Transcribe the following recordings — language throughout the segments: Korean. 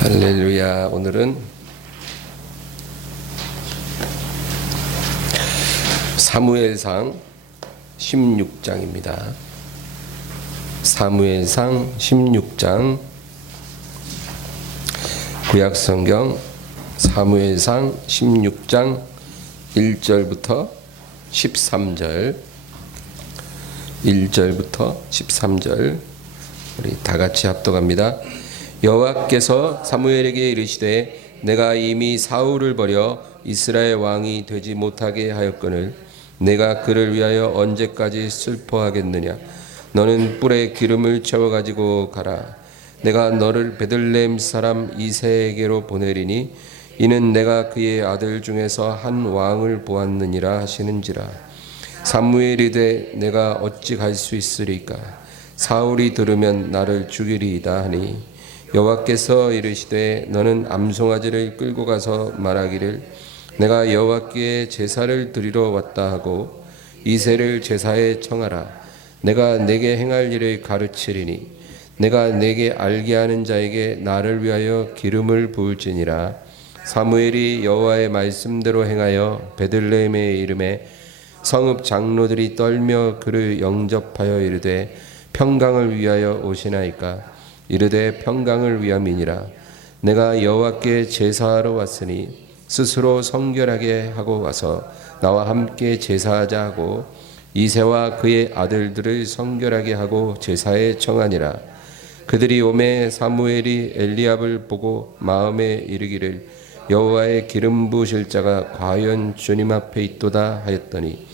할렐루야. 오늘은 사무엘상 16장입니다. 사무엘상 16장 구약성경 사무엘상 16장 1절부터 13절 1절부터 13절 우리 다같이 합독합니다. 여호와께서 사무엘에게 이르시되 내가 이미 사울을 버려 이스라엘 왕이 되지 못하게 하였거늘 내가 그를 위하여 언제까지 슬퍼하겠느냐. 너는 뿔에 기름을 채워 가지고 가라. 내가 너를 베들레헴 사람 이새에게로 보내리니 이는 내가 그의 아들 중에서 한 왕을 보았느니라 하시는지라. 사무엘이 이르되 내가 어찌 갈 수 있으리까. 사울이 들으면 나를 죽이리이다 하니 여호와께서 이르시되 너는 암송아지를 끌고 가서 말하기를 내가 여호와께 제사를 드리러 왔다 하고 이새를 제사에 청하라. 내가 내게 행할 일을 가르치리니 내가 내게 알게 하는 자에게 나를 위하여 기름을 부을지니라. 사무엘이 여호와의 말씀대로 행하여 베들레헴에 이르매 성읍 장로들이 떨며 그를 영접하여 이르되 평강을 위하여 오시나이까. 이르되 평강을 위함이니라. 내가 여호와께 제사하러 왔으니 스스로 성결하게 하고 와서 나와 함께 제사하자 하고 이새와 그의 아들들을 성결하게 하고 제사에 청하니라. 그들이 오매 사무엘이 엘리압을 보고 마음에 이르기를 여호와의 기름 부으실 자가 과연 주님 앞에 있도다 하였더니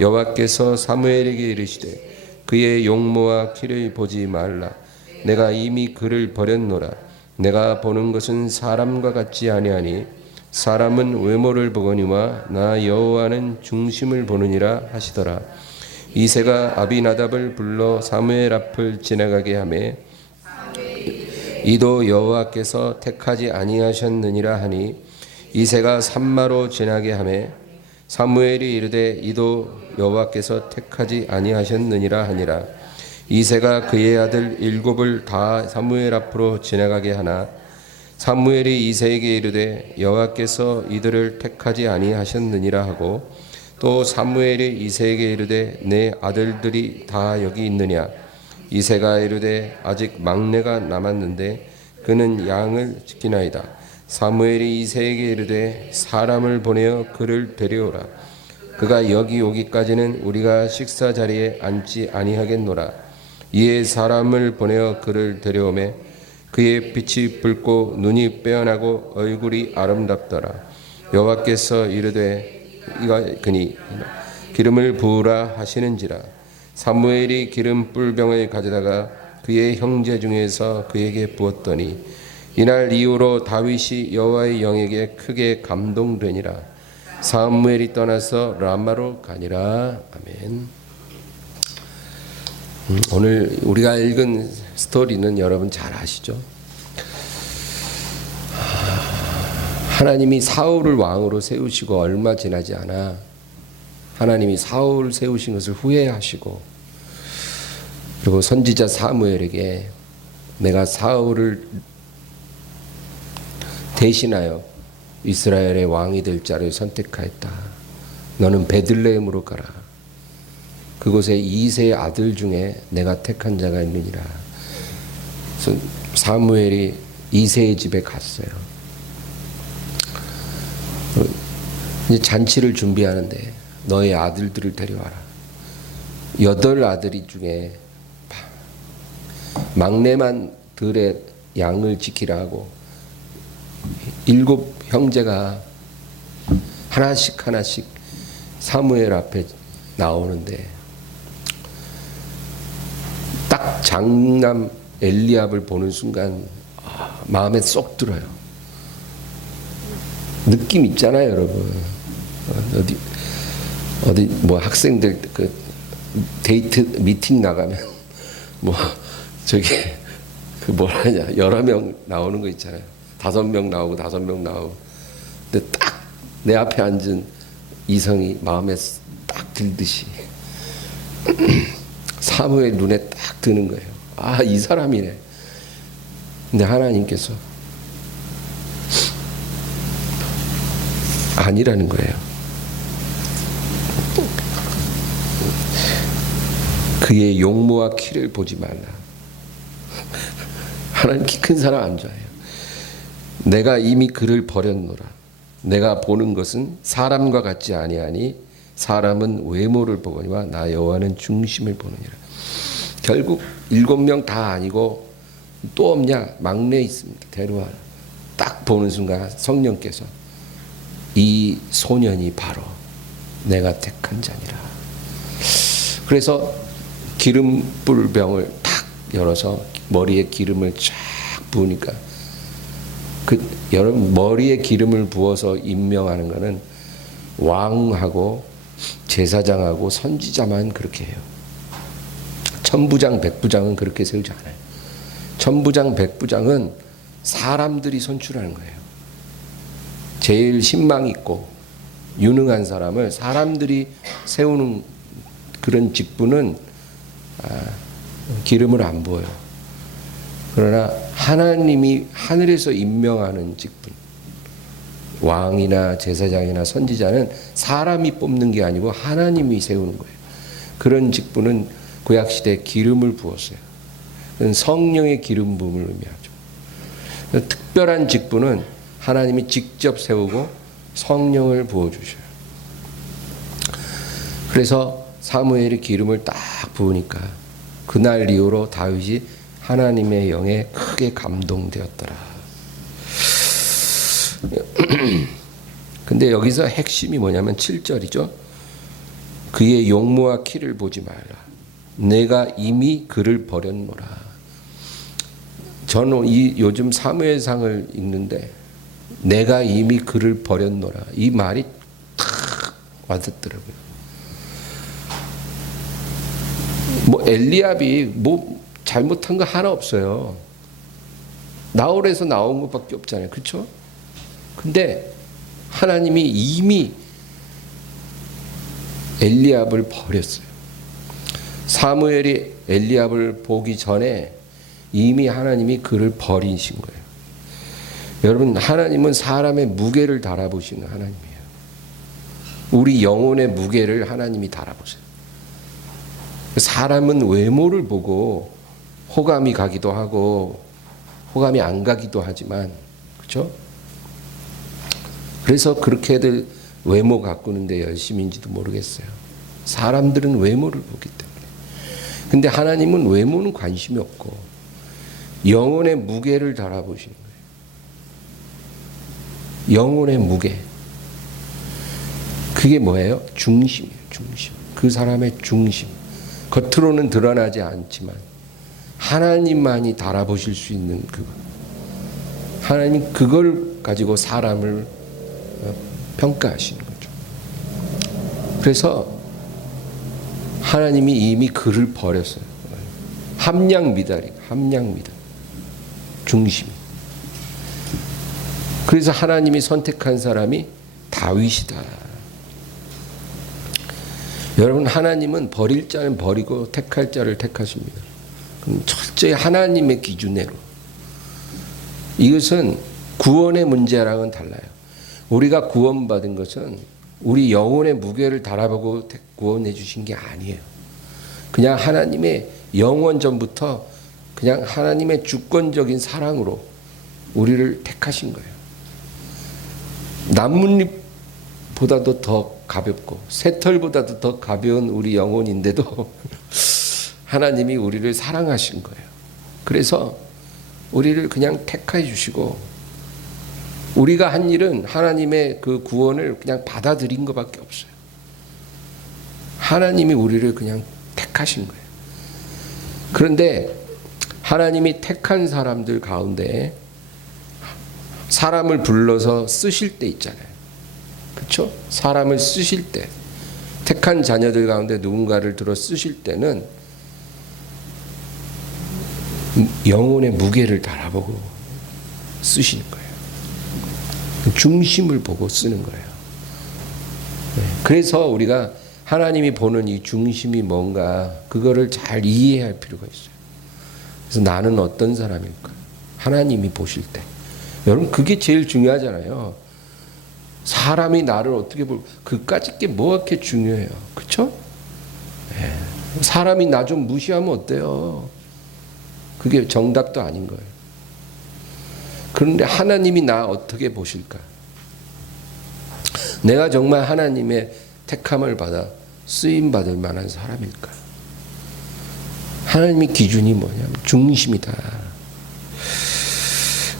여호와께서 사무엘에게 이르시되 그의 용모와 키를 보지 말라. 내가 이미 그를 버렸노라. 내가 보는 것은 사람과 같지 아니하니 사람은 외모를 보거니와 나 여호와는 중심을 보느니라 하시더라. 이새가 아비나답을 불러 사무엘 앞을 지나가게 하매 이도 여호와께서 택하지 아니하셨느니라 하니 이새가 산마로 지나게 하매 사무엘이 이르되 이도 여호와께서 택하지 아니하셨느니라 하니라. 이새가 그의 아들 7을 다 사무엘 앞으로 지나가게 하나 사무엘이 이새에게 이르되 여호와께서 이들을 택하지 아니하셨느니라 하고 또 사무엘이 이새에게 이르되 내 아들들이 다 여기 있느냐. 이새가 이르되 아직 막내가 남았는데 그는 양을 지키나이다. 사무엘이 이새에게 이르되 사람을 보내어 그를 데려오라. 그가 여기 오기까지는 우리가 식사 자리에 앉지 아니하겠노라. 이에 사람을 보내어 그를 데려오매 그의 빛이 붉고 눈이 빼어나고 얼굴이 아름답더라. 여호와께서 이르되 그니 기름을 부으라 하시는지라. 사무엘이 기름 뿔병을 가져다가 그의 형제 중에서 그에게 부었더니 이날 이후로 다윗이 여호와의 영에게 크게 감동되니라. 사무엘이 떠나서 라마로 가니라. 아멘. 오늘 우리가 읽은 스토리는 여러분 잘 아시죠? 하나님이 사울을 왕으로 세우시고 얼마 지나지 않아 하나님이 사울 세우신 것을 후회하시고 그리고 선지자 사무엘에게 내가 사울을 대신하여 이스라엘의 왕이 될 자를 선택하였다. 너는 베들레헴으로 가라. 그곳에 이새의 아들 중에 내가 택한 자가 있느니라. 그래서 사무엘이 이새의 집에 갔어요. 이제 잔치를 준비하는데 너의 아들들을 데려와라. 8 아들이 중에 막내만 들의 양을 지키라 하고 7 형제가 하나씩 사무엘 앞에 나오는데 딱 장남 엘리압을 보는 순간 마음에 쏙 들어요. 느낌 있잖아요, 여러분. 어디 뭐 학생들 그 데이트 미팅 나가면 뭐 저기 그 뭐라냐 여러 명 나오는 거 있잖아요. 5명 나오고 5명 나오고. 근데 딱 내 앞에 앉은 이성이 마음에 딱 들듯이 사무엘 눈에 딱 드는 거예요. 아, 이 사람이네. 근데 하나님께서 아니라는 거예요. 그의 용모와 키를 보지 말라. 하나님 키 큰 사람 안 좋아해요. 내가 이미 그를 버렸노라. 내가 보는 것은 사람과 같지 아니하니 사람은 외모를 보거니와 나 여호와는 중심을 보느니라. 결국 7명 다 아니고 또 없냐? 막내 있습니다. 데려와. 딱 보는 순간 성령께서 이 소년이 바로 내가 택한 자니라. 그래서 기름불 병을 탁 열어서 머리에 기름을 쫙 부으니까 여러분 머리에 기름을 부어서 임명하는 것은 왕하고 제사장하고 선지자만 그렇게 해요. 천부장 백부장은 그렇게 세우지 않아요. 천부장 백부장은 사람들이 선출하는 거예요. 제일 신망 있고 유능한 사람을 사람들이 세우는 그런 직분은 기름을 안 부어요. 그러나 하나님이 하늘에서 임명하는 직분, 왕이나 제사장이나 선지자는 사람이 뽑는 게 아니고 하나님이 세우는 거예요. 그런 직분은 구약시대에 기름을 부었어요. 성령의 기름 부음을 의미하죠. 특별한 직분은 하나님이 직접 세우고 성령을 부어주셔요. 그래서 사무엘이 기름을 딱 부으니까 그날 이후로 다윗이 하나님의 영에 크게 감동되었더라. 근데 여기서 핵심이 뭐냐면 7절이죠. 그의 용모와 키를 보지 말라. 내가 이미 그를 버렸노라. 저는 요즘 사무엘상을 읽는데 내가 이미 그를 버렸노라. 이 말이 탁 와닿더라고요. 뭐 엘리압이 뭐 잘못한 거 하나 없어요. 나홀에서 나온 것밖에 없잖아요. 그렇죠? 근데 하나님이 이미 엘리압을 버렸어요. 사무엘이 엘리압을 보기 전에 이미 하나님이 그를 버리신 거예요. 여러분, 하나님은 사람의 무게를 달아보시는 하나님이에요. 우리 영혼의 무게를 하나님이 달아보세요. 사람은 외모를 보고 호감이 가기도 하고 호감이 안 가기도 하지만, 그렇죠? 그래서 그렇게들 외모 가꾸는데 열심인지도 모르겠어요. 사람들은 외모를 보기 때문에. 근데 하나님은 외모는 관심이 없고 영혼의 무게를 달아보시는 거예요. 영혼의 무게. 그게 뭐예요? 중심이에요. 중심. 그 사람의 중심. 겉으로는 드러나지 않지만 하나님만이 달아보실 수 있는 그거. 하나님 그걸 가지고 사람을 평가하시는 거죠. 그래서 하나님이 이미 그를 버렸어요. 함량미달이, 함량미달. 중심. 그래서 하나님이 선택한 사람이 다윗이다. 여러분, 하나님은 버릴 자는 버리고 택할 자를 택하십니다. 철저히 하나님의 기준대로. 이것은 구원의 문제랑은 달라요. 우리가 구원받은 것은 우리 영혼의 무게를 달아보고 구원해 주신 게 아니에요. 그냥 하나님의 영원 전부터 그냥 하나님의 주권적인 사랑으로 우리를 택하신 거예요. 나뭇잎보다도 더 가볍고 새털보다도 더 가벼운 우리 영혼인데도 하나님이 우리를 사랑하신 거예요. 그래서 우리를 그냥 택해 주시고 우리가 한 일은 하나님의 그 구원을 그냥 받아들인 것밖에 없어요. 하나님이 우리를 그냥 택하신 거예요. 그런데 하나님이 택한 사람들 가운데 사람을 불러서 쓰실 때 있잖아요. 그렇죠? 사람을 쓰실 때, 택한 자녀들 가운데 누군가를 들어 쓰실 때는 영혼의 무게를 달아보고 쓰시는 거예요. 중심을 보고 쓰는 거예요. 그래서 우리가 하나님이 보는 이 중심이 뭔가 그거를 잘 이해할 필요가 있어요. 그래서 나는 어떤 사람일까? 하나님이 보실 때. 여러분, 그게 제일 중요하잖아요. 사람이 나를 어떻게 볼, 그까짓 게 뭐가 그렇게 중요해요. 그렇죠? 사람이 나 좀 무시하면 어때요? 그게 정답도 아닌 거예요. 그런데 하나님이 나 어떻게 보실까? 내가 정말 하나님의 택함을 받아 쓰임 받을 만한 사람일까? 하나님의 기준이 뭐냐면 중심이다.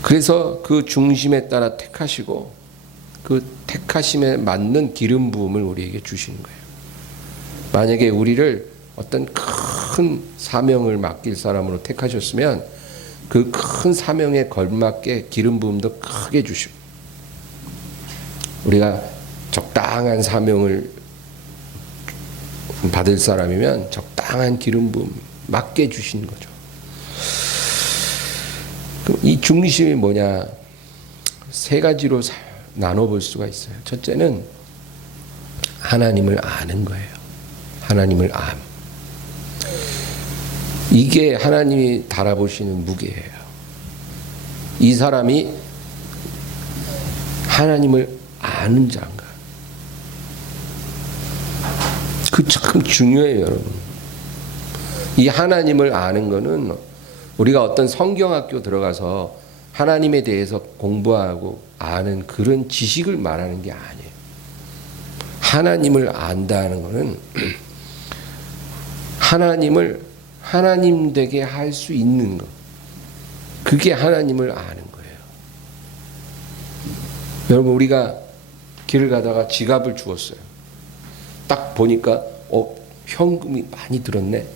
그래서 그 중심에 따라 택하시고 그 택하심에 맞는 기름 부음을 우리에게 주시는 거예요. 만약에 우리를 어떤 큰 사명을 맡길 사람으로 택하셨으면 그 큰 사명에 걸맞게 기름 부음도 크게 주시고, 우리가 적당한 사명을 받을 사람이면 적당한 기름 부음 맞게 주시는 거죠. 그럼 이 중심이 뭐냐? 세 가지로 나눠볼 수가 있어요. 첫째는 하나님을 아는 거예요. 하나님을 암. 이게 하나님이 달아보시는 무게예요. 이 사람이 하나님을 아는 자인가? 그 참 중요해요, 여러분. 이 하나님을 아는 거는 우리가 어떤 성경학교 들어가서 하나님에 대해서 공부하고 아는 그런 지식을 말하는 게 아니에요. 하나님을 안다는 것은 하나님을 하나님 되게 할 수 있는 것. 그게 하나님을 아는 거예요. 여러분, 우리가 길을 가다가 지갑을 주웠어요. 딱 보니까 현금이 많이 들었네.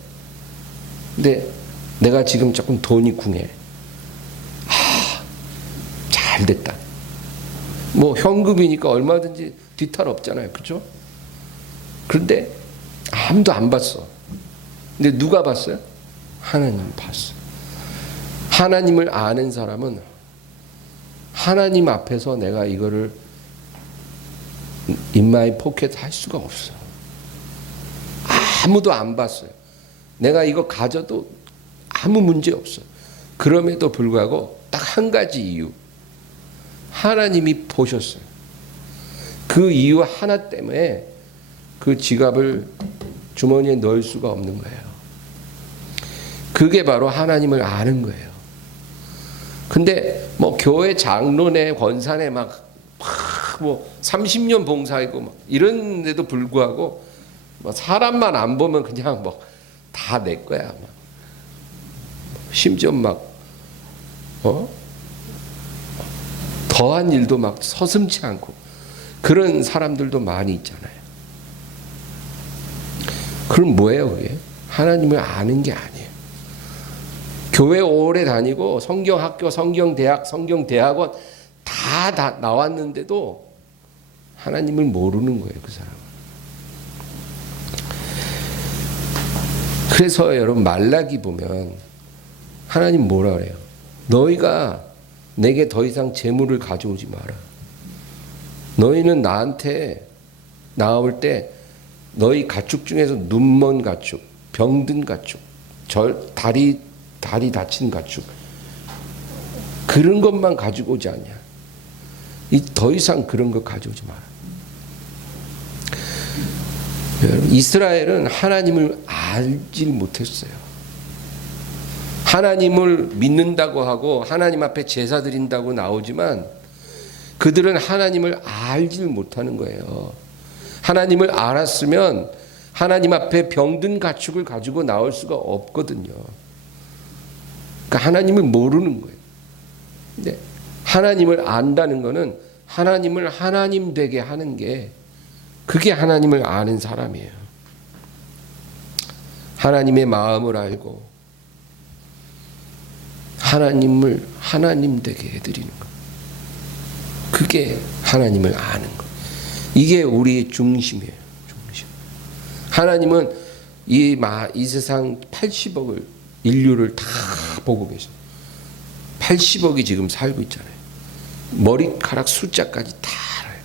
근데 내가 지금 조금 돈이 궁해. 잘 됐다. 뭐 현금이니까 얼마든지 뒤탈 없잖아요. 그렇죠? 그런데 아무도 안 봤어. 근데 누가 봤어요? 하나님 봤어. 하나님을 아는 사람은 하나님 앞에서 내가 이거를 in my pocket 할 수가 없어. 아무도 안 봤어요. 내가 이거 가져도 아무 문제 없어. 그럼에도 불구하고 딱 한 가지 이유. 하나님이 보셨어요. 그 이유 하나 때문에 그 지갑을 주머니에 넣을 수가 없는 거예요. 그게 바로 하나님을 아는 거예요. 근데 뭐 교회 장로네 권사네 막 뭐 30년 봉사하고 막 이런데도 불구하고 뭐 사람만 안 보면 그냥 뭐 다 내 거야. 막 심지어 막 더한 일도 막 서슴지 않고 그런 사람들도 많이 있잖아요. 그럼 뭐예요, 그게? 하나님을 아는 게 아니에요. 교회 오래 다니고 성경학교, 성경대학, 성경대학원 다 나왔는데도 하나님을 모르는 거예요, 그 사람은. 그래서 여러분 말라기 보면 하나님 뭐라 그래요? 너희가 내게 더 이상 재물을 가져오지 마라. 너희는 나한테 나올 때 너희 가축 중에서 눈먼 가축, 병든 가축, 다리 다친 가축 그런 것만 가지고 오지 않냐. 더 이상 그런 거 가져오지 마라. 여러분, 이스라엘은 하나님을 알질 못했어요. 하나님을 믿는다고 하고 하나님 앞에 제사 드린다고 나오지만 그들은 하나님을 알질 못하는 거예요. 하나님을 알았으면 하나님 앞에 병든 가축을 가지고 나올 수가 없거든요. 그러니까 하나님을 모르는 거예요. 근데 하나님을 안다는 거는 하나님을 하나님 되게 하는 게 그게 하나님을 아는 사람이에요. 하나님의 마음을 알고 하나님을 하나님 되게 해드리는 것. 그게 하나님을 아는 것. 이게 우리의 중심이에요. 중심. 하나님은 이 세상 80억을 인류를 다 보고 계세요. 80억이 지금 살고 있잖아요. 머리카락 숫자까지 다 알아요.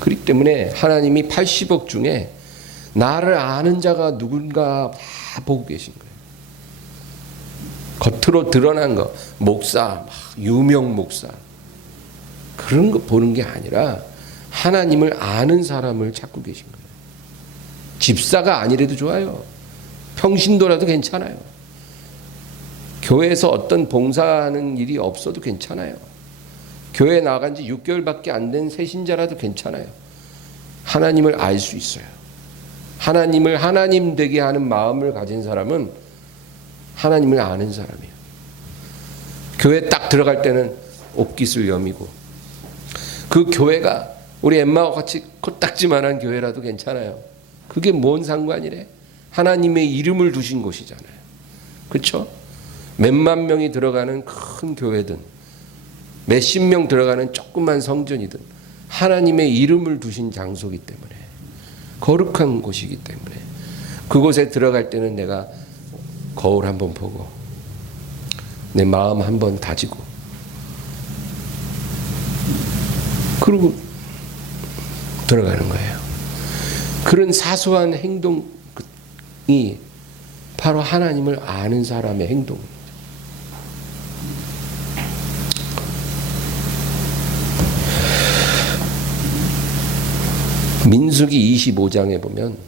그렇기 때문에 하나님이 80억 중에 나를 아는 자가 누군가 다 보고 계신 거예요. 겉으로 드러난 거, 목사, 유명 목사 그런 거 보는 게 아니라 하나님을 아는 사람을 찾고 계신 거예요. 집사가 아니래도 좋아요. 평신도라도 괜찮아요. 교회에서 어떤 봉사하는 일이 없어도 괜찮아요. 교회에 나간 지 6개월밖에 안 된 새신자라도 괜찮아요. 하나님을 알 수 있어요. 하나님을 하나님 되게 하는 마음을 가진 사람은 하나님을 아는 사람이에요. 교회 딱 들어갈 때는 옷깃을 여미고, 그 교회가 우리 엠마와 같이 코딱지만한 교회라도 괜찮아요. 그게 뭔 상관이래? 하나님의 이름을 두신 곳이잖아요. 그렇죠? 몇만 명이 들어가는 큰 교회든 몇십 명 들어가는 조그만 성전이든 하나님의 이름을 두신 장소이기 때문에, 거룩한 곳이기 때문에 그곳에 들어갈 때는 내가 거울 한번 보고 내 마음 한번 다지고, 그리고 들어가는 거예요. 그런 사소한 행동이 바로 하나님을 아는 사람의 행동입니다. 민수기 25장에 보면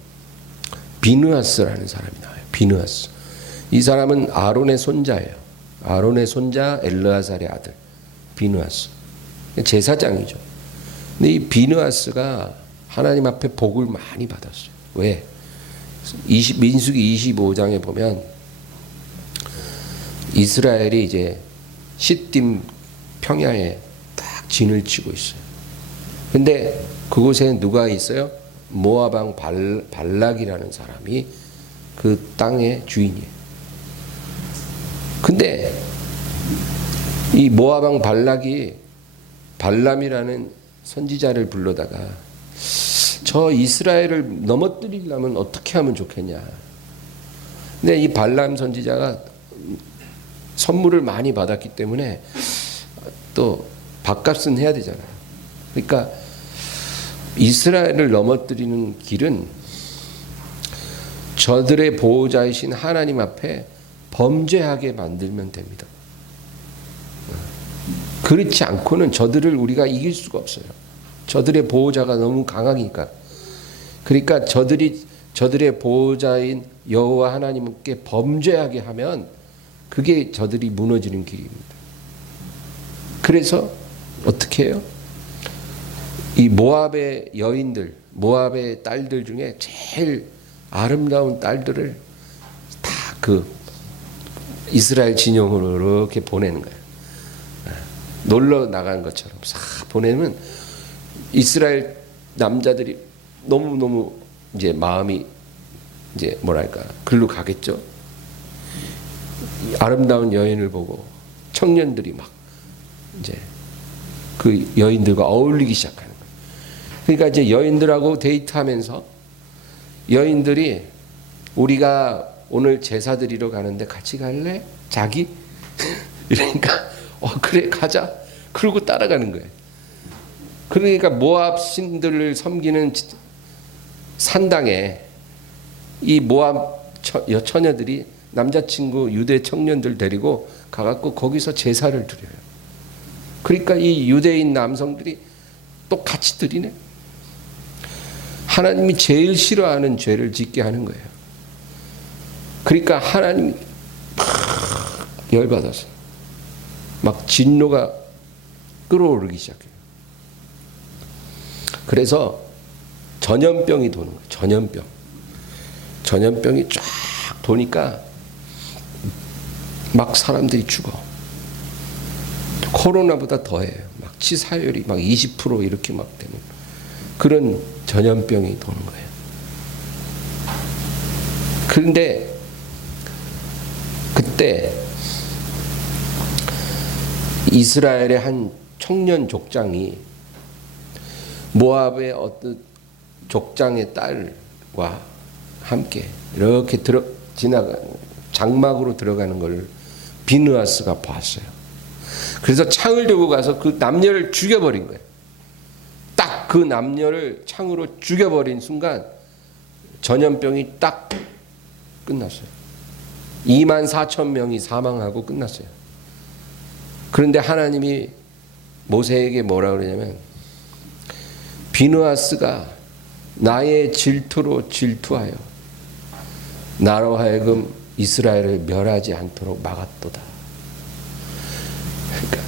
비느하스라는 사람이 나와요. 비느하스. 이 사람은 아론의 손자예요. 아론의 손자 엘르아살의 아들 비느하스. 제사장이죠. 근데 이 비느하스가 하나님 앞에 복을 많이 받았어요. 왜? 민수기 25장에 보면 이스라엘이 이제 시딤 평야에 딱 진을 치고 있어요. 근데 그곳에 누가 있어요? 모압 왕 발락이라는 사람이 그 땅의 주인이에요. 근데 이 모압 왕 발락이 발람이라는 선지자를 불러다가 저 이스라엘을 넘어뜨리려면 어떻게 하면 좋겠냐. 근데 이 발람 선지자가 선물을 많이 받았기 때문에 또 밥값은 해야 되잖아요. 그러니까 이스라엘을 넘어뜨리는 길은 저들의 보호자이신 하나님 앞에 범죄하게 만들면 됩니다. 그렇지 않고는 저들을 우리가 이길 수가 없어요. 저들의 보호자가 너무 강하니까. 그러니까 저들의 보호자인 여호와 하나님께 범죄하게 하면 그게 저들이 무너지는 길입니다. 그래서 어떻게 해요? 이 모압의 여인들, 모압의 딸들 중에 제일 아름다운 딸들을 다 그 이스라엘 진영으로 이렇게 보내는 거예요. 놀러 나간 것처럼 싹 보내면 이스라엘 남자들이 너무너무 이제 마음이 이제 뭐랄까 글로 가겠죠. 아름다운 여인을 보고 청년들이 막 이제 그 여인들과 어울리기 시작하는 거예요. 그러니까 이제 여인들하고 데이트하면서 여인들이 우리가 오늘 제사 드리러 가는데 같이 갈래? 자기? 이러니까 그래 가자. 그러고 따라가는 거예요. 그러니까 모압 신들을 섬기는 산당에 이 모압 처녀들이 남자친구 유대 청년들 데리고 가갖고 거기서 제사를 드려요. 그러니까 이 유대인 남성들이 또 같이 드리네. 하나님이 제일 싫어하는 죄를 짓게 하는 거예요. 그러니까 하나님이 막 열받아서 막 진노가 끓어오르기 시작해요. 그래서 전염병이 도는 거예요. 전염병이 쫙 도니까 막 사람들이 죽어. 코로나보다 더해요. 막 치사율이 막 20% 이렇게 막 되는 그런 전염병이 도는 거예요. 그런데 그때 이스라엘의 한 청년 족장이 모압의 어떤 족장의 딸과 함께 이렇게 장막으로 들어가는 걸 비느하스가 봤어요. 그래서 창을 들고 가서 그 남녀를 죽여버린 거예요. 딱 그 남녀를 창으로 죽여버린 순간 전염병이 딱 끝났어요. 24,000명이 사망하고 끝났어요. 그런데 하나님이 모세에게 뭐라 그러냐면 비느하스가 나의 질투로 질투하여 나로 하여금 이스라엘을 멸하지 않도록 막았도다. 그러니까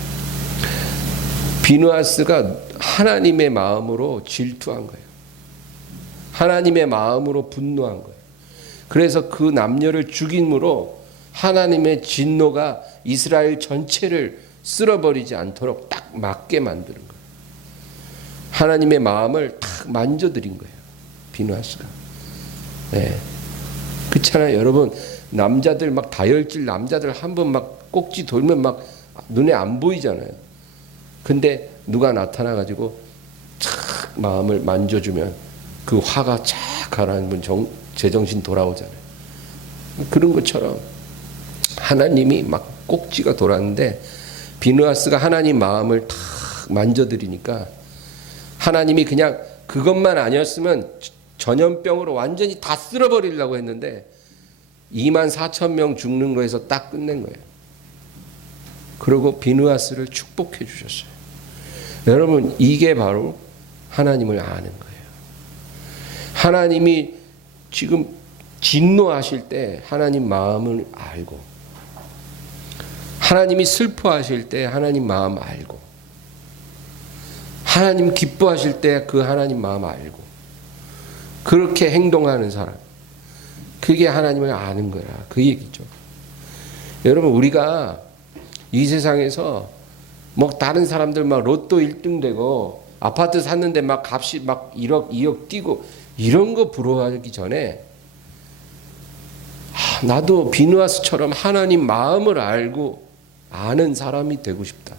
비느하스가 하나님의 마음으로 질투한 거예요. 하나님의 마음으로 분노한 거예요. 그래서 그 남녀를 죽임으로 하나님의 진노가 이스라엘 전체를 쓸어버리지 않도록 딱 맞게 만드는 거예요. 하나님의 마음을 딱 만져드린 거예요. 비느하스가. 네. 그렇잖아요. 여러분, 남자들 막 다혈질 남자들 한번 막 꼭지 돌면 막 눈에 안 보이잖아요. 근데 누가 나타나가지고 착 마음을 만져주면 그 화가 착 가라앉으면 제정신 돌아오잖아요. 그런 것처럼 하나님이 막 꼭지가 돌았는데 비느하스가 하나님 마음을 탁 만져드리니까 하나님이 그냥 그것만 아니었으면 전염병으로 완전히 다 쓸어버리려고 했는데 24,000명 죽는 거에서 딱 끝낸 거예요. 그리고 비느하스를 축복해 주셨어요. 여러분, 이게 바로 하나님을 아는 거예요. 하나님이 지금 진노하실 때 하나님 마음을 알고, 하나님이 슬퍼하실 때 하나님 마음 알고, 하나님 기뻐하실 때 그 하나님 마음 알고, 그렇게 행동하는 사람, 그게 하나님을 아는 거라, 그 얘기죠. 여러분, 우리가 이 세상에서 뭐 다른 사람들 막 로또 1등 되고 아파트 샀는데 막 값이 막 1억 2억 뛰고 이런 거 부러워하기 전에 나도 비느하스처럼 하나님 마음을 알고 아는 사람이 되고 싶다.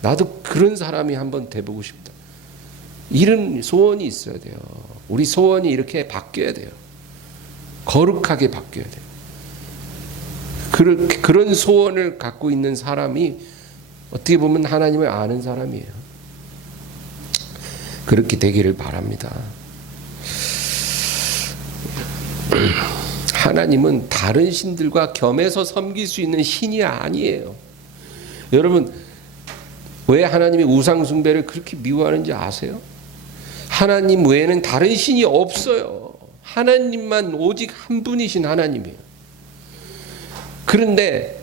나도 그런 사람이 한번 돼보고 싶다. 이런 소원이 있어야 돼요. 우리 소원이 이렇게 바뀌어야 돼요. 거룩하게 바뀌어야 돼요. 그런 소원을 갖고 있는 사람이 어떻게 보면 하나님을 아는 사람이에요. 그렇게 되기를 바랍니다. 하나님은 다른 신들과 겸해서 섬길 수 있는 신이 아니에요. 여러분, 왜 하나님이 우상 숭배를 그렇게 미워하는지 아세요? 하나님 외에는 다른 신이 없어요. 하나님만 오직 한 분이신 하나님이에요. 그런데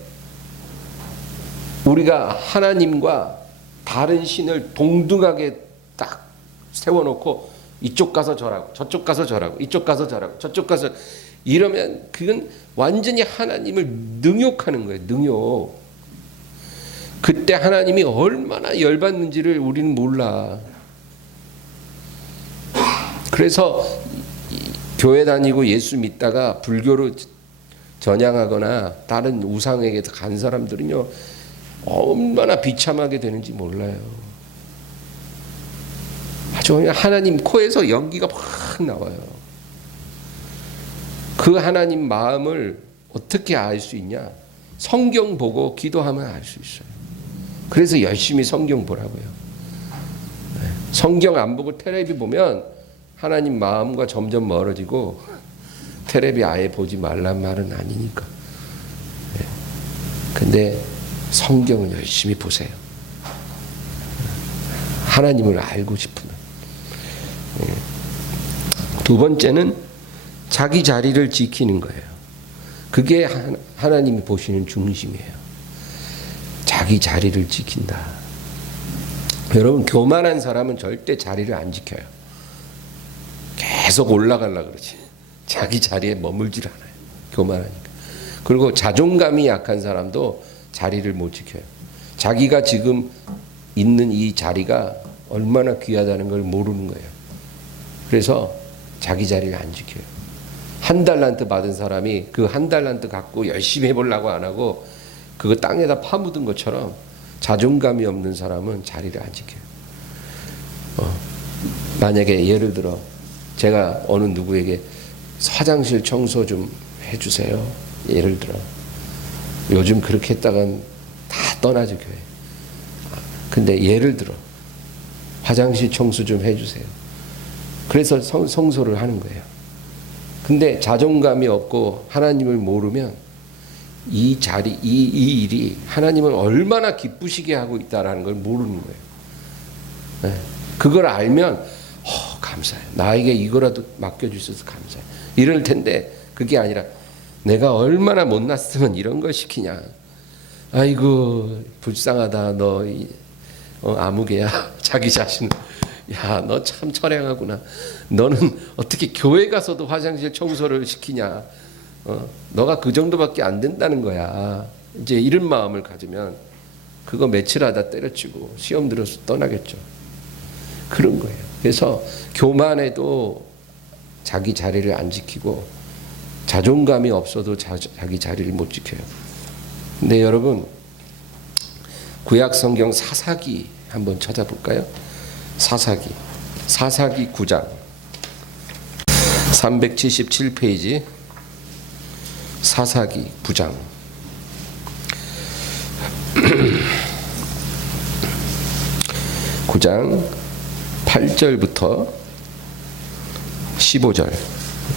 우리가 하나님과 다른 신을 동등하게 딱 세워놓고 이쪽 가서 절하고 저쪽 가서 절하고 이쪽 가서 절하고 저쪽 가서 이러면 그건 완전히 하나님을 능욕하는 거예요. 능욕. 그때 하나님이 얼마나 열받는지를 우리는 몰라. 그래서 교회 다니고 예수 믿다가 불교로 전향하거나 다른 우상에게 간 사람들은요, 얼마나 비참하게 되는지 몰라요. 아주 그냥 하나님 코에서 연기가 확 나와요. 그 하나님 마음을 어떻게 알 수 있냐? 성경 보고 기도하면 알 수 있어요. 그래서 열심히 성경 보라고요. 성경 안 보고 텔레비 보면 하나님 마음과 점점 멀어지고, 텔레비 아예 보지 말란 말은 아니니까. 근데 성경을 열심히 보세요. 하나님을 알고 싶으면. 두 번째는 자기 자리를 지키는 거예요. 그게 하나님이 보시는 중심이에요. 자기 자리를 지킨다. 여러분, 교만한 사람은 절대 자리를 안 지켜요. 계속 올라가려고 그러지. 자기 자리에 머물질 않아요. 교만하니까. 그리고 자존감이 약한 사람도 자리를 못 지켜요. 자기가 지금 있는 이 자리가 얼마나 귀하다는 걸 모르는 거예요. 그래서 자기 자리를 안 지켜요. 한 달란트 받은 사람이 그 한 달란트 갖고 열심히 해보려고 안 하고 그거 땅에다 파묻은 것처럼 자존감이 없는 사람은 자리를 안 지켜요. 만약에 예를 들어 제가 어느 누구에게 화장실 청소 좀 해주세요. 예를 들어. 요즘 그렇게 했다간 다 떠나죠, 교회. 근데 예를 들어 화장실 청소 좀 해주세요. 그래서 성소를 하는 거예요. 근데 자존감이 없고 하나님을 모르면 이 자리, 이 일이 하나님을 얼마나 기쁘시게 하고 있다는 걸 모르는 거예요. 그걸 알면 감사해. 나에게 이거라도 맡겨주셔서 감사해. 이럴 텐데 그게 아니라 내가 얼마나 못났으면 이런 걸 시키냐. 아이고 불쌍하다 너 아무개야. 자기 자신 야 너 참 처량하구나. 너는 어떻게 교회 가서도 화장실 청소를 시키냐. 너가 그 정도밖에 안 된다는 거야. 이제 이런 마음을 가지면 그거 며칠 하다 때려치고 시험 들어서 떠나겠죠. 그런 거예요. 그래서 교만해도 자기 자리를 안 지키고 자존감이 없어도 자기 자리를 못 지켜요. 근데 여러분 구약 성경 사사기 한번 찾아볼까요? 사사기 9장 377페이지 사사기 9장 9장 8절부터 15절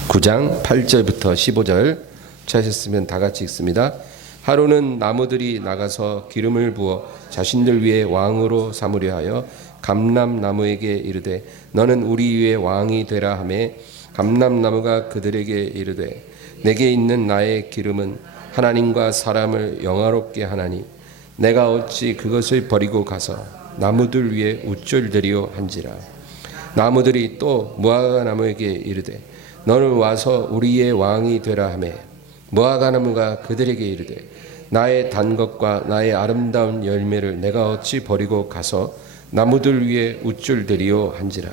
9장 8절부터 15절 찾으셨으면 다 같이 읽습니다. 하루는 나무들이 나가서 기름을 부어 자신들 위에 왕으로 삼으려 하여 감람나무에게 이르되 너는 우리 위에 왕이 되라 하매 감람나무가 그들에게 이르되 내게 있는 나의 기름은 하나님과 사람을 영화롭게 하나니 내가 어찌 그것을 버리고 가서 나무들 위에 우쭐대리오 한지라. 나무들이 또 무화과 나무에게 이르되 너는 와서 우리의 왕이 되라 하매 무화과 나무가 그들에게 이르되 나의 단 것과 나의 아름다운 열매를 내가 어찌 버리고 가서 나무들 위에 우쭐대리오 한지라.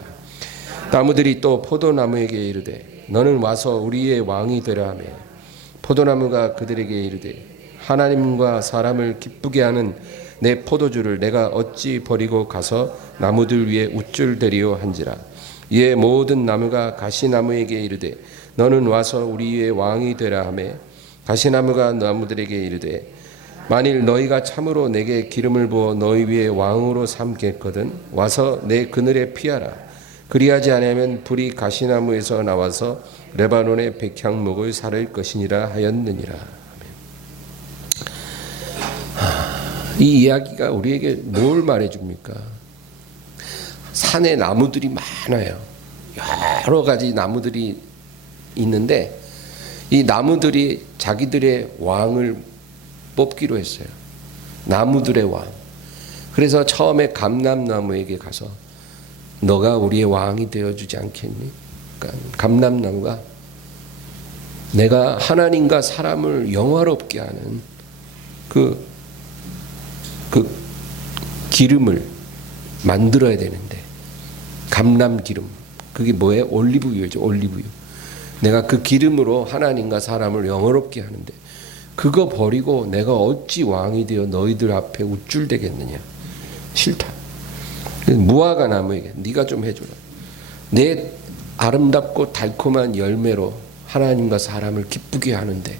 나무들이 또 포도나무에게 이르되 너는 와서 우리의 왕이 되라 하매 포도나무가 그들에게 이르되 하나님과 사람을 기쁘게 하는 내 포도주를 내가 어찌 버리고 가서 나무들 위에 우쭐대리오 한지라. 이에 모든 나무가 가시나무에게 이르되 너는 와서 우리의 왕이 되라 하매 가시나무가 나무들에게 이르되 만일 너희가 참으로 내게 기름을 부어 너희 위에 왕으로 삼겠거든 와서 내 그늘에 피하라. 그리하지 않으면 불이 가시나무에서 나와서 레바논의 백향목을 사를 것이니라 하였느니라. 이 이야기가 우리에게 뭘 말해줍니까? 산에 나무들이 많아요. 여러 가지 나무들이 있는데 이 나무들이 자기들의 왕을 뽑기로 했어요. 나무들의 왕. 그래서 처음에 감람나무에게 가서 너가 우리의 왕이 되어주지 않겠니? 그러니까 감람나무가 내가 하나님과 사람을 영화롭게 하는 그 기름을 만들어야 되는데 감람 기름 그게 뭐예요? 올리브유죠. 올리브유. 내가 그 기름으로 하나님과 사람을 영화롭게 하는데 그거 버리고 내가 어찌 왕이 되어 너희들 앞에 우쭐대겠느냐. 싫다. 무화과 나무에게 네가 좀 해줘라. 내 아름답고 달콤한 열매로 하나님과 사람을 기쁘게 하는데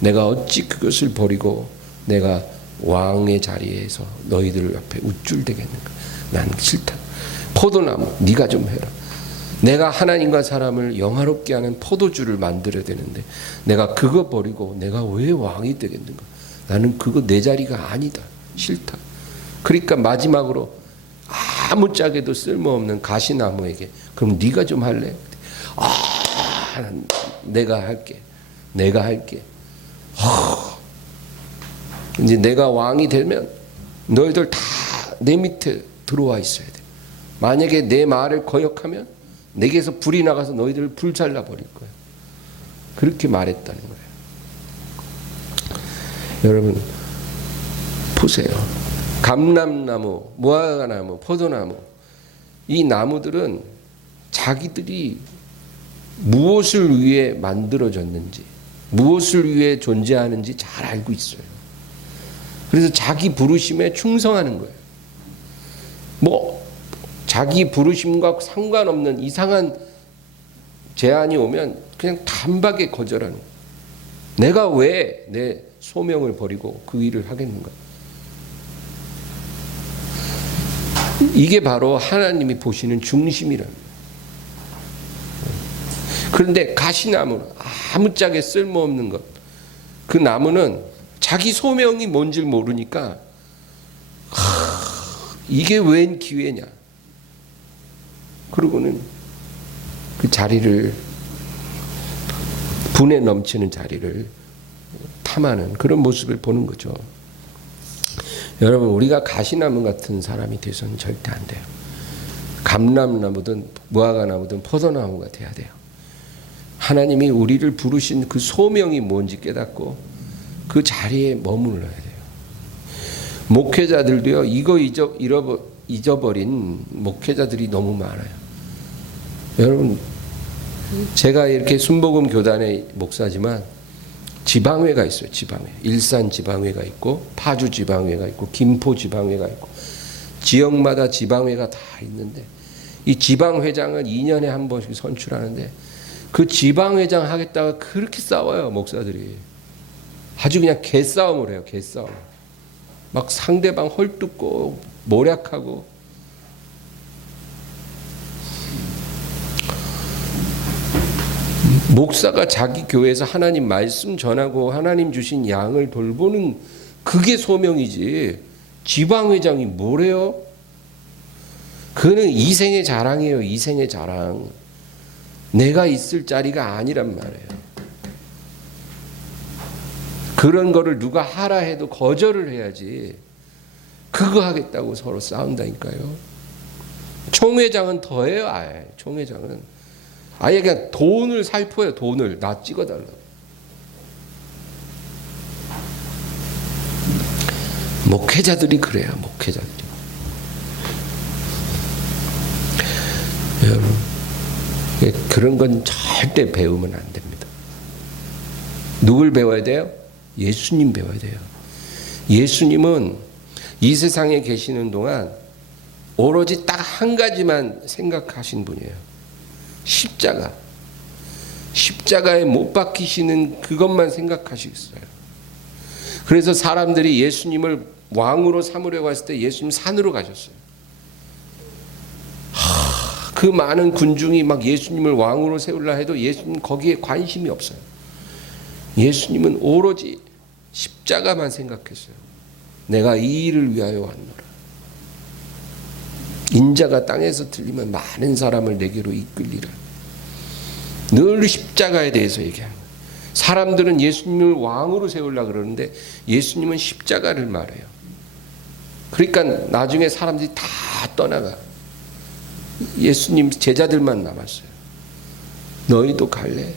내가 어찌 그것을 버리고 내가 왕의 자리에서 너희들 앞에 우쭐대겠는가. 난 싫다. 포도나무 네가 좀 해라. 내가 하나님과 사람을 영화롭게 하는 포도주를 만들어야 되는데 내가 그거 버리고 내가 왜 왕이 되겠는가. 나는 그거 내 자리가 아니다. 싫다. 그러니까 마지막으로 아무짝에도 쓸모없는 가시나무에게 그럼 네가 좀 할래? 내가 할게. 내가 할게. 이제 내가 왕이 되면 너희들 다 내 밑에 들어와 있어야 돼. 만약에 내 말을 거역하면 내게서 불이 나가서 너희들을 불살라 버릴 거야. 그렇게 말했다는 거예요. 여러분 보세요. 감람나무, 무화과나무, 포도나무 이 나무들은 자기들이 무엇을 위해 만들어졌는지 무엇을 위해 존재하는지 잘 알고 있어요. 그래서 자기 부르심에 충성하는 거예요. 뭐 자기 부르심과 상관없는 이상한 제안이 오면 그냥 단박에 거절하는 거예요. 내가 왜 내 소명을 버리고 그 일을 하겠는가. 이게 바로 하나님이 보시는 중심이라는 거예요. 그런데 가시나무 아무짝에 쓸모없는 것 그 나무는 자기 소명이 뭔지 모르니까 이게 웬 기회냐. 그러고는 그 자리를, 분에 넘치는 자리를 탐하는 그런 모습을 보는 거죠. 여러분, 우리가 가시나무 같은 사람이 돼서는 절대 안 돼요. 감람나무든 무화과나무든 포도나무가 돼야 돼요. 하나님이 우리를 부르신 그 소명이 뭔지 깨닫고 그 자리에 머물러야 돼요. 목회자들도요, 이거 잊어버린 목회자들이 너무 많아요. 여러분, 제가 이렇게 순복음 교단의 목사지만 지방회가 있어요. 지방회. 일산 지방회가 있고 파주 지방회가 있고 김포 지방회가 있고 지역마다 지방회가 다 있는데, 이 지방회장을 2년에 한 번씩 선출하는데 그 지방회장 하겠다가 그렇게 싸워요. 목사들이 아주 그냥 개싸움을 해요. 개싸움. 막 상대방 헐뜯고 모략하고. 목사가 자기 교회에서 하나님 말씀 전하고 하나님 주신 양을 돌보는 그게 소명이지, 지방회장이 뭐래요? 그는 이생의 자랑이에요. 이생의 자랑. 내가 있을 자리가 아니란 말이에요. 그런 거를 누가 하라 해도 거절을 해야지, 그거 하겠다고 서로 싸운다니까요. 총회장은 더해요. 아예 총회장은 아예 그냥 돈을 살포해요. 돈을 나 찍어달라고. 목회자들이 그래요. 목회자들이. 여러분, 그런 건 절대 배우면 안 됩니다. 누굴 배워야 돼요? 예수님 배워야 돼요. 예수님은 이 세상에 계시는 동안 오로지 딱 한 가지만 생각하신 분이에요. 십자가. 십자가에 못 박히시는 그것만 생각하시겠어요. 그래서 사람들이 예수님을 왕으로 삼으려고 했을 때 예수님 산으로 가셨어요. 그 많은 군중이 막 예수님을 왕으로 세우려 해도 예수님 거기에 관심이 없어요. 예수님은 오로지 십자가만 생각했어요. 내가 이 일을 위하여 왔노라. 인자가 땅에서 들리면 많은 사람을 내게로 이끌리라. 늘 십자가에 대해서 얘기하는 거예요. 사람들은 예수님을 왕으로 세우려고 그러는데 예수님은 십자가를 말해요. 그러니까 나중에 사람들이 다 떠나가. 예수님 제자들만 남았어요. 너희도 갈래?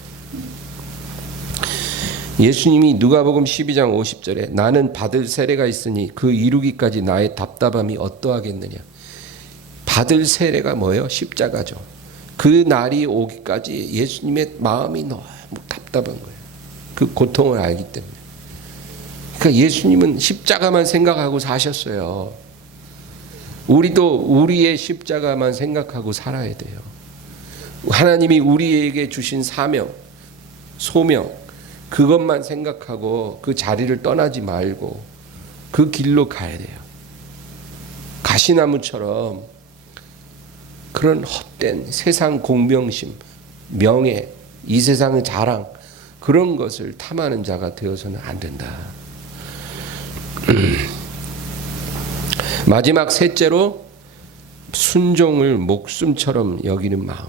예수님이 누가복음 12장 50절에 나는 받을 세례가 있으니 그 이루기까지 나의 답답함이 어떠하겠느냐. 받을 세례가 뭐예요? 십자가죠. 그 날이 오기까지 예수님의 마음이 너무 답답한 거예요. 그 고통을 알기 때문에. 그러니까 예수님은 십자가만 생각하고 사셨어요. 우리도 우리의 십자가만 생각하고 살아야 돼요. 하나님이 우리에게 주신 사명, 소명, 그것만 생각하고 그 자리를 떠나지 말고 그 길로 가야 돼요. 가시나무처럼 그런 헛된 세상 공명심, 명예, 이 세상의 자랑, 그런 것을 탐하는 자가 되어서는 안 된다. 마지막 셋째로 순종을 목숨처럼 여기는 마음.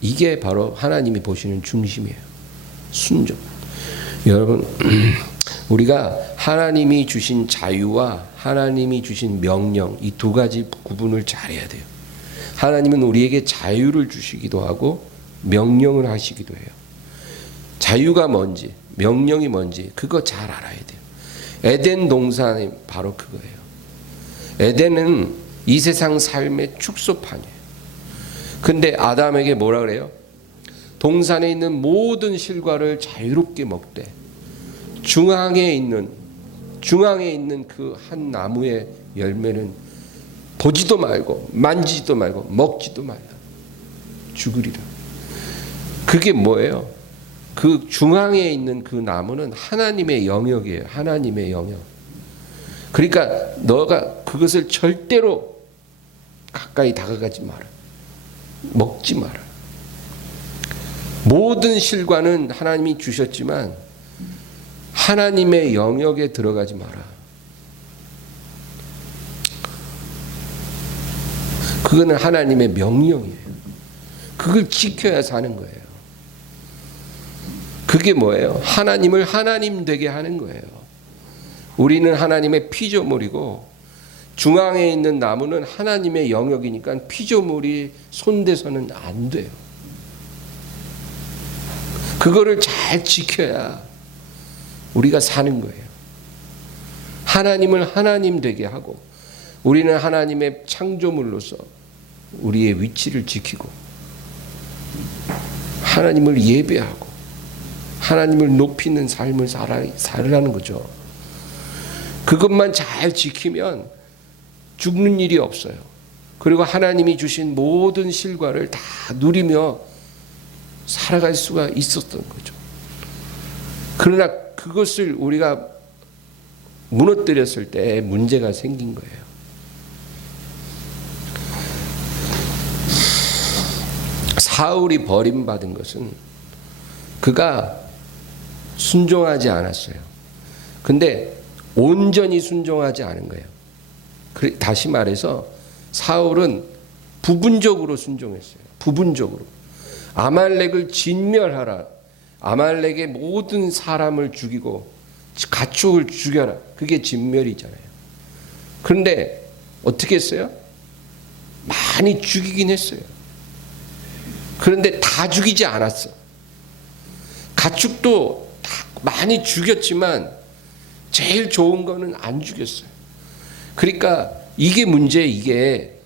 이게 바로 하나님이 보시는 중심이에요. 순종. 여러분, 우리가 하나님이 주신 자유와 하나님이 주신 명령, 이 두 가지 구분을 잘해야 돼요. 하나님은 우리에게 자유를 주시기도 하고 명령을 하시기도 해요. 자유가 뭔지, 명령이 뭔지 그거 잘 알아야 돼요. 에덴 동산이 바로 그거예요. 에덴은 이 세상 삶의 축소판이에요. 근데 아담에게 뭐라 그래요? 동산에 있는 모든 실과를 자유롭게 먹되 중앙에 있는 그 한 나무의 열매는 보지도 말고 만지지도 말고 먹지도 말라. 죽으리라. 그게 뭐예요? 그 중앙에 있는 그 나무는 하나님의 영역이에요. 하나님의 영역. 그러니까 너가 그것을 절대로 가까이 다가가지 마라. 먹지 마라. 모든 실과는 하나님이 주셨지만 하나님의 영역에 들어가지 마라. 그거는 하나님의 명령이에요. 그걸 지켜야 사는 거예요. 그게 뭐예요? 하나님을 하나님 되게 하는 거예요. 우리는 하나님의 피조물이고 중앙에 있는 나무는 하나님의 영역이니까 피조물이 손대서는 안 돼요. 그거를 잘 지켜야 우리가 사는 거예요. 하나님을 하나님 되게 하고 우리는 하나님의 창조물로서 우리의 위치를 지키고 하나님을 예배하고 하나님을 높이는 삶을 살으라는 거죠. 그것만 잘 지키면 죽는 일이 없어요. 그리고 하나님이 주신 모든 실과를 다 누리며 살아갈 수가 있었던 거죠. 그러나 그것을 우리가 무너뜨렸을 때 문제가 생긴 거예요. 사울이 버림받은 것은 그가 순종하지 않았어요. 근데 온전히 순종하지 않은 거예요. 다시 말해서 사울은 부분적으로 순종했어요. 부분적으로. 아말렉을 진멸하라. 아말렉의 모든 사람을 죽이고 가축을 죽여라. 그게 진멸이잖아요. 그런데 어떻게 했어요? 많이 죽이긴 했어요. 그런데 다 죽이지 않았어. 가축도 다 많이 죽였지만 제일 좋은 거는 안 죽였어요. 그러니까 이게 문제, 이게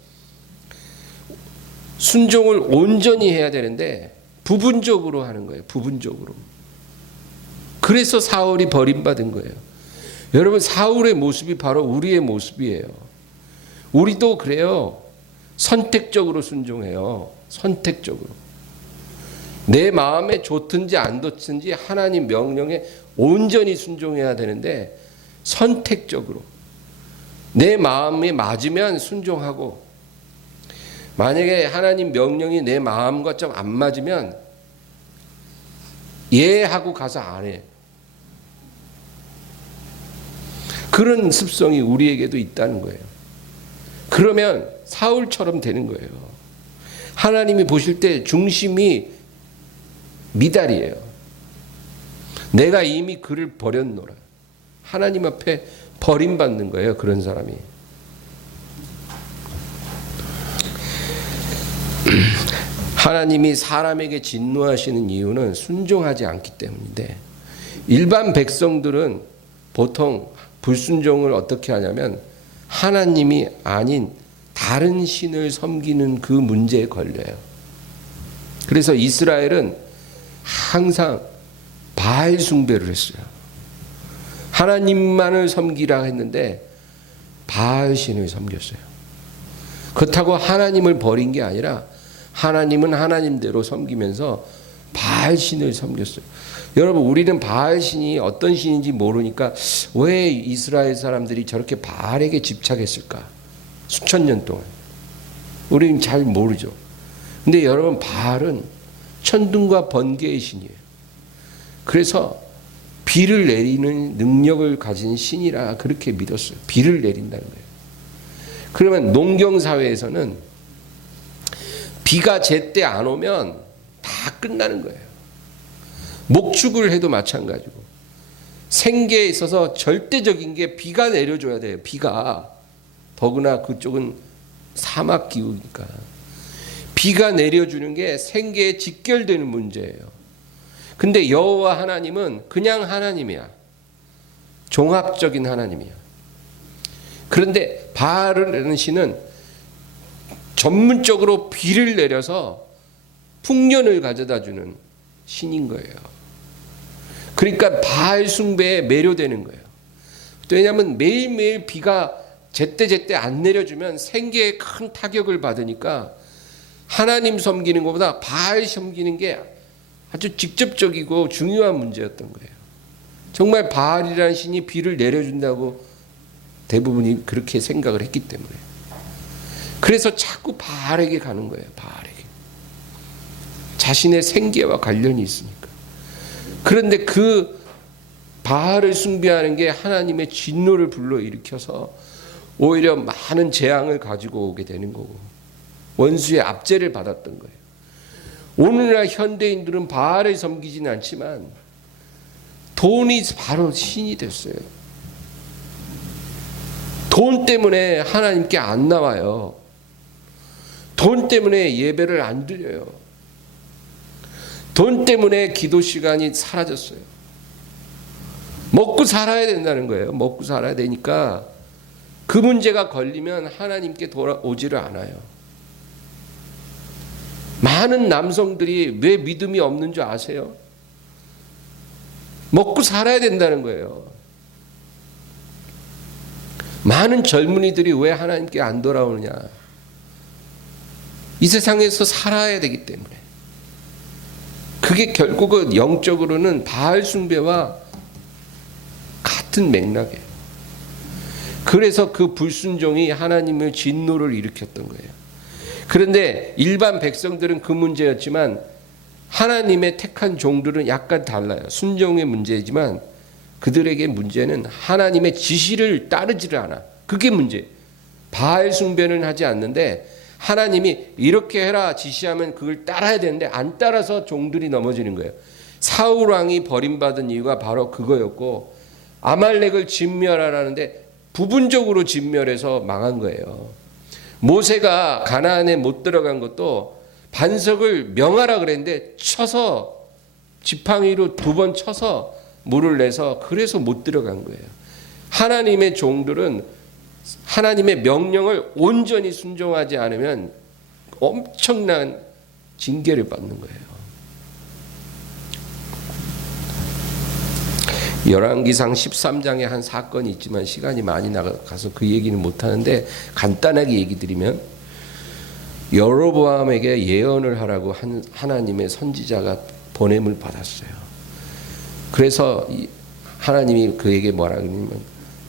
순종을 온전히 해야 되는데 부분적으로 하는 거예요. 부분적으로. 그래서 사울이 버림받은 거예요. 여러분, 사울의 모습이 바로 우리의 모습이에요. 우리도 그래요. 선택적으로 순종해요. 선택적으로. 내 마음에 좋든지 안 좋든지 하나님 명령에 온전히 순종해야 되는데 선택적으로. 내 마음에 맞으면 순종하고 만약에 하나님 명령이 내 마음과 좀 안 맞으면 예 하고 가서 안 해. 그런 습성이 우리에게도 있다는 거예요. 그러면 사울처럼 되는 거예요. 하나님이 보실 때 중심이 미달이에요. 내가 이미 그를 버렸노라. 하나님 앞에 버림받는 거예요. 그런 사람이. 하나님이 사람에게 진노하시는 이유는 순종하지 않기 때문인데 일반 백성들은 보통 불순종을 어떻게 하냐면 하나님이 아닌 다른 신을 섬기는 그 문제에 걸려요. 그래서 이스라엘은 항상 바알 숭배를 했어요. 하나님만을 섬기라 했는데 바알 신을 섬겼어요. 그렇다고 하나님을 버린 게 아니라 하나님은 하나님대로 섬기면서 바알 신을 섬겼어요. 여러분, 우리는 바알 신이 어떤 신인지 모르니까 왜 이스라엘 사람들이 저렇게 바알에게 집착했을까? 수천 년 동안. 우리는 잘 모르죠. 근데 여러분, 바알은 천둥과 번개의 신이에요. 그래서 비를 내리는 능력을 가진 신이라 그렇게 믿었어요. 비를 내린다는 거예요. 그러면 농경사회에서는 비가 제때 안 오면 다 끝나는 거예요. 목축을 해도 마찬가지고 생계에 있어서 절대적인 게 비가 내려줘야 돼요. 비가. 더구나 그쪽은 사막 기후니까 비가 내려주는 게 생계에 직결되는 문제예요. 근데 여호와 하나님은 그냥 하나님이야. 종합적인 하나님이야. 그런데 바알이라는 신은 전문적으로 비를 내려서 풍년을 가져다 주는 신인 거예요. 그러니까 바알 숭배에 매료되는 거예요. 왜냐하면 매일매일 비가 제때제때 안 내려주면 생계에 큰 타격을 받으니까 하나님 섬기는 것보다 바알 섬기는 게 아주 직접적이고 중요한 문제였던 거예요. 정말 바알이라는 신이 비를 내려준다고 대부분이 그렇게 생각을 했기 때문에. 그래서 자꾸 바알에게 가는 거예요. 바알에게. 자신의 생계와 관련이 있으니까. 그런데 그 바알을 숭배하는 게 하나님의 진노를 불러일으켜서 오히려 많은 재앙을 가지고 오게 되는 거고 원수의 압제를 받았던 거예요. 오늘날 현대인들은 바알을 섬기지는 않지만 돈이 바로 신이 됐어요. 돈 때문에 하나님께 안 나와요. 돈 때문에 예배를 안 드려요. 돈 때문에 기도 시간이 사라졌어요. 먹고 살아야 된다는 거예요. 먹고 살아야 되니까 그 문제가 걸리면 하나님께 돌아오지를 않아요. 많은 남성들이 왜 믿음이 없는 줄 아세요? 먹고 살아야 된다는 거예요. 많은 젊은이들이 왜 하나님께 안 돌아오느냐? 이 세상에서 살아야 되기 때문에. 그게 결국은 영적으로는 바알 숭배와 같은 맥락이에요. 그래서 그 불순종이 하나님의 진노를 일으켰던 거예요. 그런데 일반 백성들은 그 문제였지만 하나님의 택한 종들은 약간 달라요. 순종의 문제이지만 그들에게 문제는 하나님의 지시를 따르지를 않아. 그게 문제. 바알 숭배는 하지 않는데 하나님이 이렇게 해라 지시하면 그걸 따라야 되는데 안 따라서 종들이 넘어지는 거예요. 사울 왕이 버림받은 이유가 바로 그거였고 아말렉을 진멸하라는데 부분적으로 진멸해서 망한 거예요. 모세가 가나안에 못 들어간 것도 반석을 명하라 그랬는데 쳐서 지팡이로 2번 쳐서 물을 내서 그래서 못 들어간 거예요. 하나님의 종들은 하나님의 명령을 온전히 순종하지 않으면 엄청난 징계를 받는 거예요. 열왕기상 13장에 한 사건이 있지만 시간이 많이 나가서 그 얘기는 못하는데 간단하게 얘기 드리면 여로보암에게 예언을 하라고 하나님의 선지자가 보냄을 받았어요. 그래서 하나님이 그에게 뭐라 그러냐면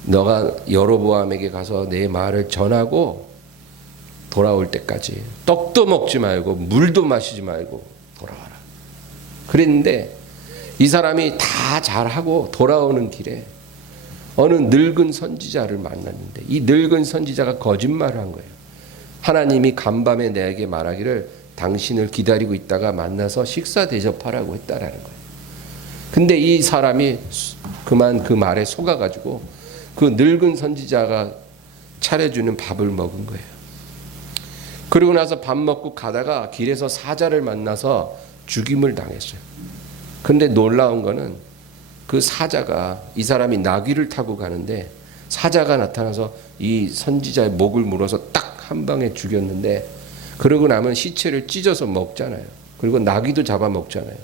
너가 여로보암에게 가서 내 말을 전하고 돌아올 때까지 떡도 먹지 말고 물도 마시지 말고 돌아와라. 그랬는데 이 사람이 다 잘하고 돌아오는 길에 어느 늙은 선지자를 만났는데 이 늙은 선지자가 거짓말을 한 거예요. 하나님이 간밤에 내게 말하기를 당신을 기다리고 있다가 만나서 식사 대접하라고 했다라는 거예요. 근데 이 사람이 그만 그 말에 속아가지고 그 늙은 선지자가 차려주는 밥을 먹은 거예요. 그리고 나서 밥 먹고 가다가 길에서 사자를 만나서 죽임을 당했어요. 근데 놀라운 거는 그 사자가 이 사람이 나귀를 타고 가는데 사자가 나타나서 이 선지자의 목을 물어서 딱 한 방에 죽였는데 그러고 나면 시체를 찢어서 먹잖아요. 그리고 나귀도 잡아 먹잖아요.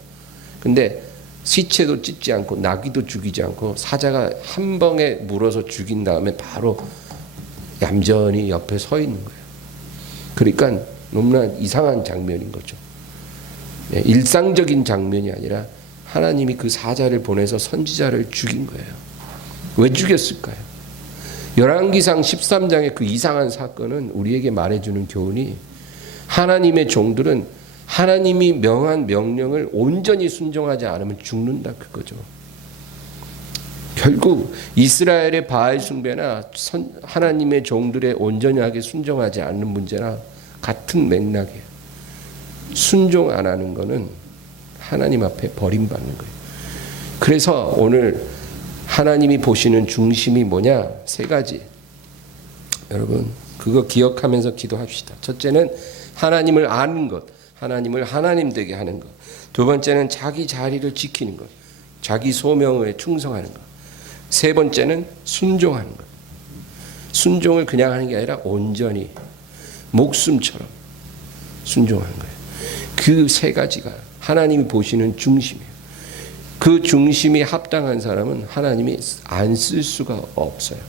근데 시체도 찢지 않고 나귀도 죽이지 않고 사자가 한 방에 물어서 죽인 다음에 바로 얌전히 옆에 서 있는 거예요. 그러니까 너무나 이상한 장면인 거죠. 일상적인 장면이 아니라 하나님이 그 사자를 보내서 선지자를 죽인 거예요. 왜 죽였을까요? 열왕기상 13장의 그 이상한 사건은 우리에게 말해주는 교훈이 하나님의 종들은 하나님이 명한 명령을 온전히 순종하지 않으면 죽는다 그거죠. 결국 이스라엘의 바알 숭배나 하나님의 종들의 온전하게 순종하지 않는 문제나 같은 맥락이에요. 순종 안 하는 거는 하나님 앞에 버림받는 거예요. 그래서 오늘 하나님이 보시는 중심이 뭐냐? 3가지. 여러분 그거 기억하면서 기도합시다. 첫째는 하나님을 아는 것, 하나님을 하나님 되게 하는 것. 2번째는 자기 자리를 지키는 것, 자기 소명에 충성하는 것. 3번째는 순종하는 것. 순종을 그냥 하는 게 아니라 온전히 목숨처럼 순종하는 거예요. 그 3가지가 하나님이 보시는 중심이에요. 그 중심이 합당한 사람은 하나님이 안 쓸 수가 없어요.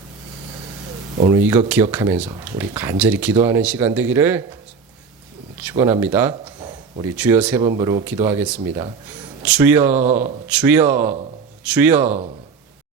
오늘 이거 기억하면서 우리 간절히 기도하는 시간 되기를 축원합니다. 우리 주여 3번 부르고 기도하겠습니다. 주여 주여 주여